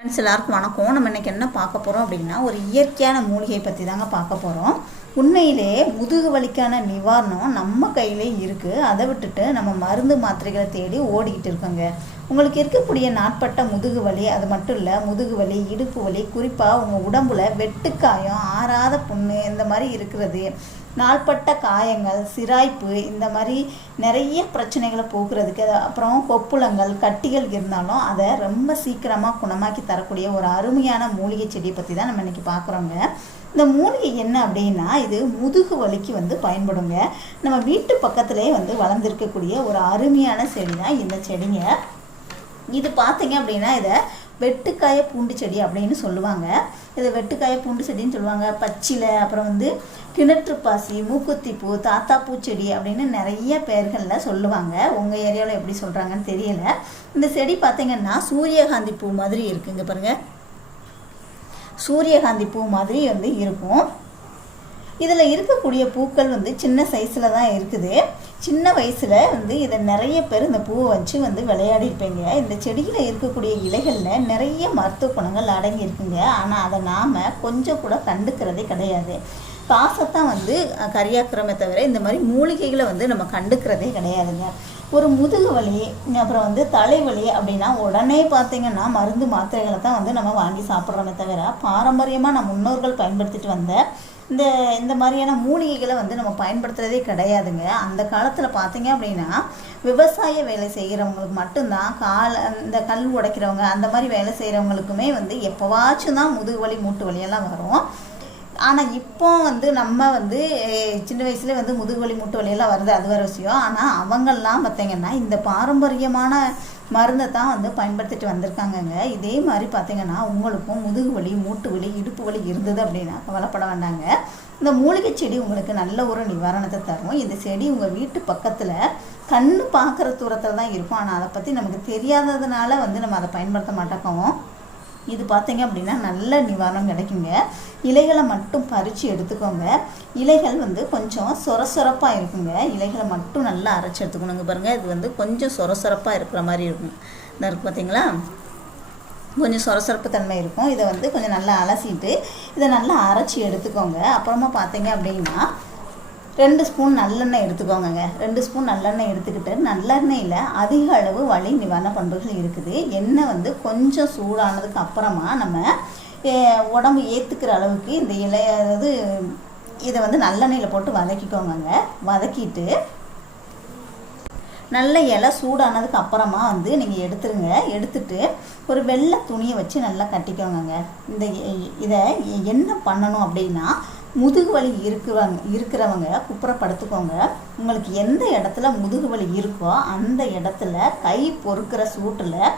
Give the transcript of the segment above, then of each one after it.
Friends எல்லாருக்கும் வணக்கம். நம்ம இன்றைக்கி என்ன பார்க்க போகிறோம் அப்படின்னா ஒரு இயற்கையான மூலிகையை பற்றி தாங்க பார்க்க போகிறோம் உண்மையிலே முதுகு வலிக்கான நிவாரணம் நம்ம கையிலே இருக்குது அதை விட்டுட்டு நம்ம மருந்து மாத்திரைகளை தேடி ஓடிக்கிட்டு இருக்கோங்க. உங்களுக்கு இருக்கக்கூடிய நாட்பட்ட முதுகு வலி அது மட்டும் இல்லை முதுகு வலி இடுப்பு வலி குறிப்பாக உங்கள் உடம்புல வெட்டுக்காயம் ஆறாத புண்ணு இந்த மாதிரி இருக்கிறது. நாள்பட்ட காயங்கள் சிராய்ப்பு இந்த மாதிரி நிறைய பிரச்சனைகளை போக்குறதுக்கு அப்புறம் கொப்புளங்கள் கட்டிகள் இருந்தாலும் அதை ரொம்ப சீக்கிரமாக குணமாக்கி தரக்கூடிய ஒரு அருமையான மூலிகை செடியை பற்றி தான் நம்ம இன்னைக்கு பார்க்குறோங்க. இந்த மூலிகை என்ன அப்படின்னா இது முதுகு வலிக்கு வந்து பயன்படுங்க. நம்ம வீட்டு பக்கத்துலேயே வந்து வளர்ந்துருக்கக்கூடிய ஒரு அருமையான செடி தான் இந்த செடிங்க. இது பார்த்தீங்க அப்படின்னா இதை வெட்டுக்காய பூண்டு செடி அப்படின்னு சொல்லுவாங்க. இது வெட்டுக்காய பூண்டு செடின்னு சொல்லுவாங்க. பச்சிலை அப்புறம் வந்து கிணற்று பாசி மூக்குத்தி பூ தாத்தா பூச்செடி அப்படின்னு நிறைய பெயர்களில் சொல்லுவாங்க. உங்கள் ஏரியாவில் எப்படி சொல்கிறாங்கன்னு தெரியல. இந்த செடி பார்த்தீங்கன்னா சூரியகாந்தி பூ மாதிரி இருக்குங்க பாருங்கள் சூரியகாந்தி பூ மாதிரி வந்து இருக்கும். இதில் இருக்கக்கூடிய பூக்கள் வந்து சின்ன சைஸில் தான் இருக்குது. சின்ன வயசில் வந்து இதை நிறைய பேர் இந்த பூவை வச்சு வந்து விளையாடிருப்பீங்க இந்த செடியில் இருக்கக்கூடிய இலைகளில் நிறைய மருத்துவ குணங்கள் அடங்கி இருக்குங்க ஆனால் அதை நாம் கொஞ்சம் கூட கண்டுக்கிறதே கிடையாது. காசைத்தான் வந்து கரியாக்குறமே தவிர இந்த மாதிரி மூலிகைகளை வந்து நம்ம கண்டுக்கிறதே கிடையாதுங்க. ஒரு முதுகு வலி அப்புறம் வந்து தலைவலி அப்படின்னா உடனே பார்த்தீங்கன்னா மருந்து மாத்திரைகளை தான் வந்து நம்ம வாங்கி சாப்பிட்றோமே தவிர பாரம்பரியமாக நம்ம முன்னோர்கள் பயன்படுத்திட்டு வந்த இந்த இந்த மாதிரியான மூலிகைகளை வந்து நம்ம பயன்படுத்துகிறதே கிடையாதுங்க. அந்த காலத்தில் பார்த்தீங்க அப்படின்னா விவசாய வேலை செய்கிறவங்களுக்கு மட்டும்தான் கால் இந்த கல் உடைக்கிறவங்க அந்த மாதிரி வேலை செய்கிறவங்களுக்குமே வந்து எப்போவாச்சும் தான் முதுகு வலி மூட்டு வலியெல்லாம் வரும். ஆனால் இப்போ வந்து நம்ம வந்து சின்ன வயசுல வந்து முதுகு வலி மூட்டு வலியெல்லாம் வருது அது வர விஷயம். ஆனால் அவங்கெல்லாம் பார்த்தீங்கன்னா இந்த பாரம்பரியமான மருந்தை தான் வந்து பயன்படுத்திட்டு வந்திருக்காங்கங்க. இதே மாதிரி பார்த்தீங்கன்னா உங்களுக்கும் முதுகு வலி மூட்டு வலி இடுப்பு வலி இருந்தது அப்படின்னா கவலைப்பட வேண்டாங்க. இந்த மூலிகை செடி உங்களுக்கு நல்ல ஒரு நிவாரணத்தை தரும். இந்த செடி உங்கள் வீட்டு பக்கத்தில் கண்ணு பார்க்குற தூரத்தில் தான் இருக்கும். ஆனால் அதை பற்றி நமக்கு தெரியாததுனால வந்து நம்ம அதை பயன்படுத்த மாட்டோம். இது பார்த்தீங்க அப்படின்னா நல்ல நிவாரணம் கிடைக்குங்க. இலைகளை மட்டும் பறித்து எடுத்துக்கோங்க. இலைகள் வந்து கொஞ்சம் சொர சொரப்பாக இருக்குங்க. இலைகளை மட்டும் நல்லா அரைச்சி எடுத்துக்கணுங்க பாருங்கள் இது வந்து கொஞ்சம் சொர சொரப்பாக இருக்கிற மாதிரி இருக்கும். இந்த இருக்குது பார்த்தீங்களா கொஞ்சம் சொரசொரப்பு தன்மை இருக்கும். இதை வந்து கொஞ்சம் நல்லா அலசிட்டு இதை நல்லா அரைச்சி எடுத்துக்கோங்க. அப்புறமா பார்த்தீங்க அப்படின்னா ரெண்டு ஸ்பூன் நல்லெண்ணெய் எடுத்துக்கோங்க ரெண்டு ஸ்பூன் நல்லெண்ணெய் எடுத்துக்கிட்டு நல்லெண்ணெயில் அதிக அளவு வலி நிவாரண பண்புகள் இருக்குது. எண்ணெய் வந்து கொஞ்சம் சூடானதுக்கு அப்புறமா நம்ம உடம்பு ஏற்றுக்கிற அளவுக்கு இந்த இலைய அதாவது இதை வந்து நல்லெண்ணெயில் போட்டு வதக்கிக்கோங்க வதக்கிட்டு நல்ல இலை சூடானதுக்கு அப்புறமா வந்து நீங்கள் எடுத்துருங்க. எடுத்துட்டு ஒரு வெள்ளை துணியை வச்சு நல்லா கட்டிக்கோங்க இந்த இ- இதை என்ன பண்ணணும் அப்படின்னா முதுகு வலி இருக்கிறவங்க இருக்கிறவங்க குப்புறப்படுத்துக்கோங்க. உங்களுக்கு எந்த இடத்துல முதுகு வலி இருக்கோ அந்த இடத்துல கை பொறுக்கிற சூட்டில்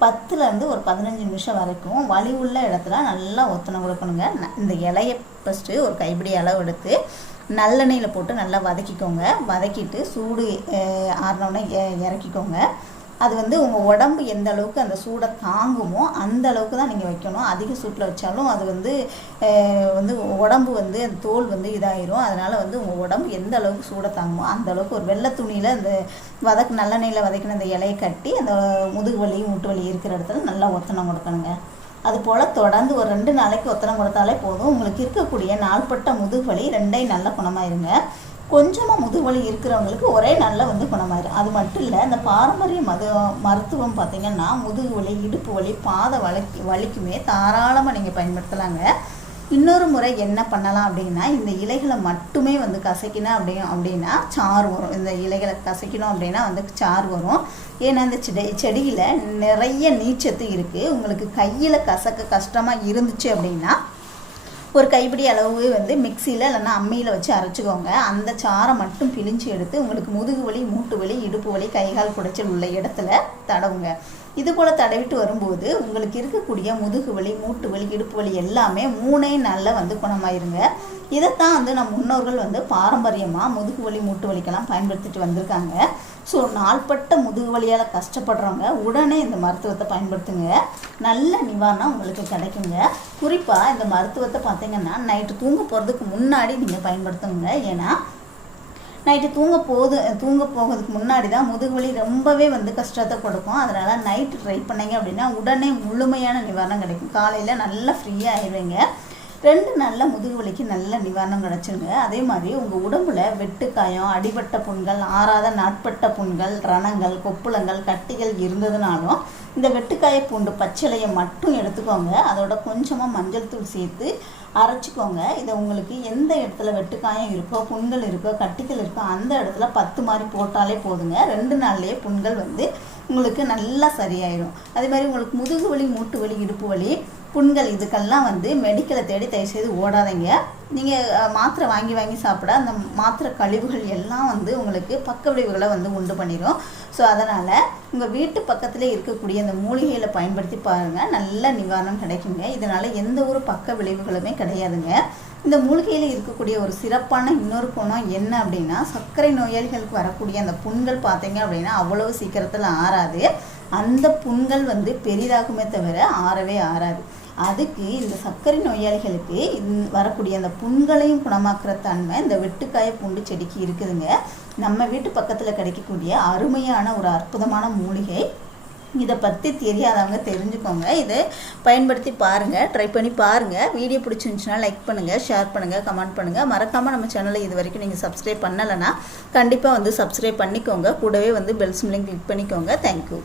பத்துலேருந்து ஒரு பதினஞ்சு நிமிஷம் வரைக்கும் வலி உள்ள இடத்துல நல்லா ஒத்தனை கொடுக்கணுங்க. ந- இந்த இலையை ஃபஸ்ட்டு ஒரு கைப்பிடி அளவு எடுத்து நல்லெண்ணெயில் போட்டு நல்லா வதக்கிக்கோங்க. வதக்கிட்டு சூடு ஆறினோடனே இறக்கிக்கோங்க. அது வந்து உங்கள் உடம்பு எந்த அளவுக்கு அந்த சூடை தாங்குமோ அந்த அளவுக்கு தான் நீங்கள் வைக்கணும். அதிக சூட்டில் வச்சாலும் அது வந்து வந்து உடம்பு வந்து அந்த தோல் வந்து இதாயிரும். அதனால் வந்து உங்கள் உடம்பு எந்த அளவுக்கு சூடை தாங்குமோ அந்த அளவுக்கு ஒரு வெள்ளை துணியில் அந்த வதக்கு நல்லெண்ணெயில் வதக்கின அந்த இலையை கட்டி அந்த முதுகு வலி மூட்டு வலி இருக்கிற இடத்துல நல்லா ஒத்தனம் கொடுக்கணுங்க. அது போல் தொடர்ந்து ஒரு ரெண்டு நாளைக்கு ஒத்தனம் கொடுத்தாலே போதும். உங்களுக்கு இருக்கக்கூடிய நாள்பட்ட முதுகு வலி ரெண்டையும் நல்ல குணமாயிருங்க. கொஞ்சமாக முதுகுவலி இருக்கிறவங்களுக்கு ஒரே நல்ல வந்து குணமாயிரும் அது மட்டும் இல்லை இந்த பாரம்பரிய மது மருத்துவம் பார்த்தீங்கன்னா முதுகு வலி இடுப்பு வலி பாத வலிக்கு வலிக்குமே தாராளமாக நீங்கள் பயன்படுத்தலாங்க. இன்னொரு முறை என்ன பண்ணலாம் அப்படின்னா இந்த இலைகளை மட்டுமே வந்து கசக்கினா அப்படி அப்படின்னா சாறு வரும். இந்த இலைகளை கசக்கணும் அப்படின்னா வந்து சாறு வரும். ஏன்னா இந்த செடி செடியில் நிறைய நீச்சத்து இருக்குது உங்களுக்கு கையில் கசக்க கஷ்டமாக இருந்துச்சு அப்படின்னா ஒரு கைப்பிடி அளவு வந்து மிக்சியில் இல்லைன்னா அம்மியில் வச்சு அரைச்சிக்கோங்க. அந்த சாரை மட்டும் பிழிஞ்சு எடுத்து உங்களுக்கு முதுகு வலி மூட்டு வலி இடுப்பு வலி கைகால் குடைச்சல் உள்ள இடத்துல தடவுங்க. இது போல் தடவிட்டு வரும்போது உங்களுக்கு இருக்கக்கூடிய முதுகு வலி மூட்டு வலி இடுப்பு வலி எல்லாமே மூணே நாளில் வந்து குணமாயிருங்க. இதைத்தான் வந்து நம் முன்னோர்கள் வந்து பாரம்பரியமாக முதுகு வலி மூட்டு வலிக்கெல்லாம் பயன்படுத்திட்டு வந்திருக்காங்க. ஸோ நாள்பட்ட முதுகு வலியால் கஷ்டப்படுறவங்க உடனே இந்த மருத்துவத்தை பயன்படுத்துங்க. நல்ல நிவாரணம் உங்களுக்கு கிடைக்குங்க. குறிப்பாக இந்த மருத்துவத்தை பார்த்தீங்கன்னா நைட்டு தூங்க போகிறதுக்கு முன்னாடி நீங்கள் பயன்படுத்துங்க. ஏன்னா நைட்டு தூங்க போது தூங்க போகிறதுக்கு முன்னாடி தான் முதுகுவலி ரொம்பவே வந்து கஷ்டத்தை கொடுக்கும். அதனால் நைட்டு ட்ரை பண்ணீங்க அப்படின்னா உடனே முழுமையான நிவாரணம் கிடைக்கும். காலையில் நல்லா ஃப்ரீயாக ஆயிடுவீங்க. ரெண்டு நாளில் முதுகு வலிக்கு நல்ல நிவாரணம் கிடச்சிருங்க. அதே மாதிரி உங்கள் உடம்புல வெட்டுக்காயம் அடிபட்ட புண்கள் ஆறாத நாட்பட்ட புண்கள் ரணங்கள் கொப்புளங்கள் கட்டிகள் இருந்ததுனாலும் இந்த வெட்டுக்காய பூண்டு பச்சிலையை மட்டும் எடுத்துக்கோங்க. அதோட கொஞ்சமாக மஞ்சள் தூள் சேர்த்து அரைச்சிக்கோங்க. இதை உங்களுக்கு எந்த இடத்துல வெட்டுக்காயம் இருக்கோ புண்கள் இருக்கோ கட்டிகள் இருக்கோ அந்த இடத்துல பத்து மாதிரி போட்டாலே போதுங்க. ரெண்டு நாள்லேயே புண்கள் வந்து உங்களுக்கு நல்லா சரியாயிடும் அதே மாதிரி உங்களுக்கு முதுகு வலி மூட்டு வலி இடுப்பு வலி புண்கள் இதுக்கெல்லாம் வந்து மெடிக்கலை தேடி தயவுசெய்து ஓடாதீங்க. நீங்கள் மாத்திரை வாங்கி வாங்கி சாப்பிட அந்த மாத்திரை கழிவுகள் எல்லாம் வந்து உங்களுக்கு பக்க விளைவுகளை வந்து உண்டு பண்ணிடும் ஸோ அதனால் உங்கள் வீட்டு பக்கத்தில் இருக்கக்கூடிய அந்த மூலிகைகளை பயன்படுத்தி பாருங்கள் நல்ல நிவாரணம் கிடைக்குங்க. இதனால் எந்த ஒரு பக்க விளைவுகளுமே கிடையாதுங்க. இந்த மூலிகையில் இருக்கக்கூடிய ஒரு சிறப்பான இன்னொரு குணம் என்ன அப்படின்னா சர்க்கரை நோயாளிகளுக்கு வரக்கூடிய அந்த புண்கள் பார்த்தீங்க அப்படின்னா அவ்வளவு சீக்கிரத்தில் ஆறாது. அந்த புண்கள் வந்து பெரிதாகுமே தவிர ஆறவே ஆறாது. அதுக்கு இந்த சர்க்கரை நோயாளிகளுக்கு வரக்கூடிய அந்த புண்களையும் குணமாக்குற தன்மை இந்த வெட்டுக்காய பூண்டு செடிக்கு இருக்குதுங்க. நம்ம வீட்டு பக்கத்தில் கிடைக்கக்கூடிய அருமையான ஒரு அற்புதமான மூலிகை. இதை பற்றி தெரியாதவங்க தெரிஞ்சுக்கோங்க. இதை பயன்படுத்தி பாருங்கள் ட்ரை பண்ணி பாருங்கள் வீடியோ பிடிச்சிருந்துச்சுன்னா லைக் பண்ணுங்கள் ஷேர் பண்ணுங்கள் கமெண்ட் பண்ணுங்கள் மறக்காமல் நம்ம சேனலை இது வரைக்கும் நீங்கள் சப்ஸ்கிரைப் பண்ணலைன்னா கண்டிப்பாக வந்து சப்ஸ்கிரைப் பண்ணிக்கோங்க. கூடவே வந்து பெல் சிம்லையும் கிளிக் பண்ணிக்கோங்க. Thank you